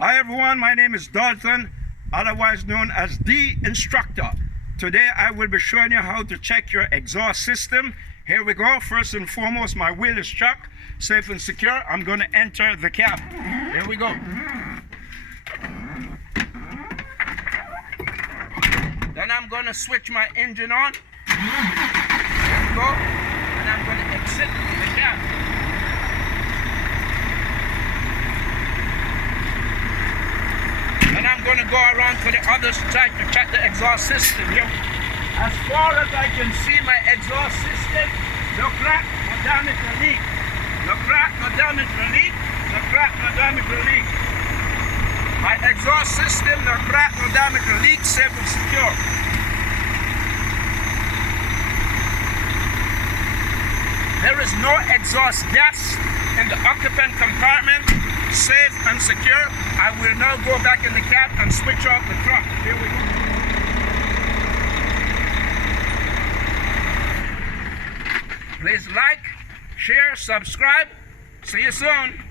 Hi everyone, my name is Dalton, otherwise known as the instructor. Today I will be showing you how to check your exhaust system. Here we go. First and foremost, my wheel is stuck, safe and secure. I'm going to enter the cab. Here we go. Then I'm going to switch my engine on. Here we go. And I'm going to exit the cab. And I'm going to go around to the other side to check the exhaust system here. As far as I can see, my exhaust system, no crack, no damage, no leak. No crack, no damage, no leak. No crack, no damage, no leak. My exhaust system, no crack, no damage, no leak, safe and secure. There is no exhaust gas in the occupant compartment. Safe and secure. I will now go back in the cab and switch off the truck. Here we go. Please like, share, subscribe. See you soon.